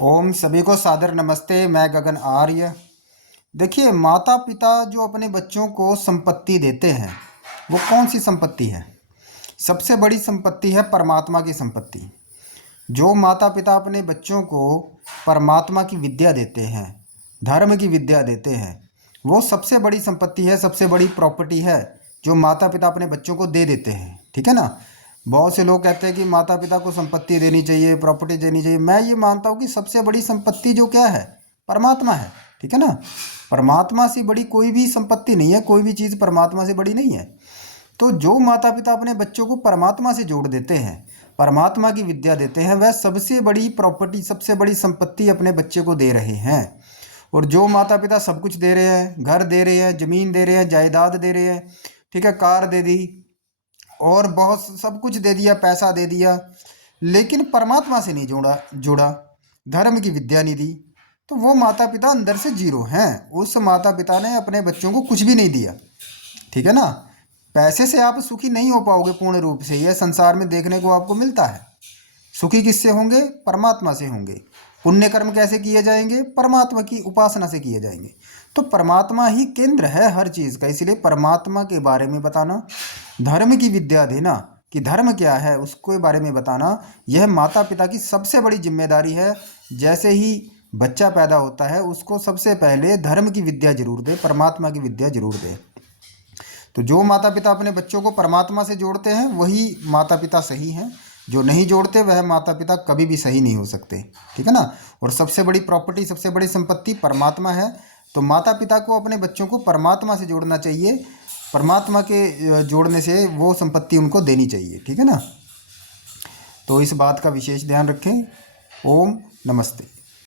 ओम सभी को सादर नमस्ते। मैं गगन आर्य। देखिए, माता पिता जो अपने बच्चों को संपत्ति देते हैं वो कौन सी संपत्ति है? सबसे बड़ी संपत्ति है परमात्मा की संपत्ति। जो माता पिता अपने बच्चों को परमात्मा की विद्या देते हैं, धर्म की विद्या देते हैं, वो सबसे बड़ी संपत्ति है, सबसे बड़ी प्रॉपर्टी है जो माता पिता अपने बच्चों को दे देते हैं। ठीक है ना। बहुत से लोग कहते हैं कि माता पिता को संपत्ति देनी चाहिए, प्रॉपर्टी देनी चाहिए। मैं ये मानता हूँ कि सबसे बड़ी संपत्ति जो क्या है, परमात्मा है। ठीक है ना। परमात्मा से बड़ी कोई भी संपत्ति नहीं है, कोई भी चीज़ परमात्मा से बड़ी नहीं है। तो जो माता पिता अपने बच्चों को परमात्मा से जोड़ देते हैं, परमात्मा की विद्या देते हैं, वह सबसे बड़ी प्रॉपर्टी, सबसे बड़ी संपत्ति अपने बच्चे को दे रहे हैं। और जो माता पिता सब कुछ दे रहे हैं, घर दे रहे हैं, ज़मीन दे रहे हैं, जायदाद दे रहे हैं, ठीक है, कार दे दी और बहुत सब कुछ दे दिया, पैसा दे दिया, लेकिन परमात्मा से नहीं जोड़ा, धर्म की विद्या नहीं दी, तो वो माता पिता अंदर से जीरो हैं। उस माता पिता ने अपने बच्चों को कुछ भी नहीं दिया। ठीक है ना। पैसे से आप सुखी नहीं हो पाओगे पूर्ण रूप से, यह संसार में देखने को आपको मिलता है। सुखी किससे होंगे? परमात्मा से होंगे। पुण्य कर्म कैसे किए जाएंगे? परमात्मा की उपासना से किए जाएंगे। तो परमात्मा ही केंद्र है हर चीज़ का, इसलिए परमात्मा के बारे में बताना, धर्म की विद्या देना कि धर्म क्या है उसके बारे में बताना, यह माता पिता की सबसे बड़ी जिम्मेदारी है। जैसे ही बच्चा पैदा होता है उसको सबसे पहले धर्म की विद्या जरूर दे, परमात्मा की विद्या जरूर दे। तो जो माता पिता अपने बच्चों को परमात्मा से जोड़ते हैं वही माता पिता सही हैं। जो नहीं जोड़ते वह माता पिता कभी भी सही नहीं हो सकते। ठीक है ना। और सबसे बड़ी प्रॉपर्टी, सबसे बड़ी संपत्ति परमात्मा है। तो माता पिता को अपने बच्चों को परमात्मा से जोड़ना चाहिए, परमात्मा के जोड़ने से वो संपत्ति उनको देनी चाहिए। ठीक है ना। तो इस बात का विशेष ध्यान रखें। ओम नमस्ते।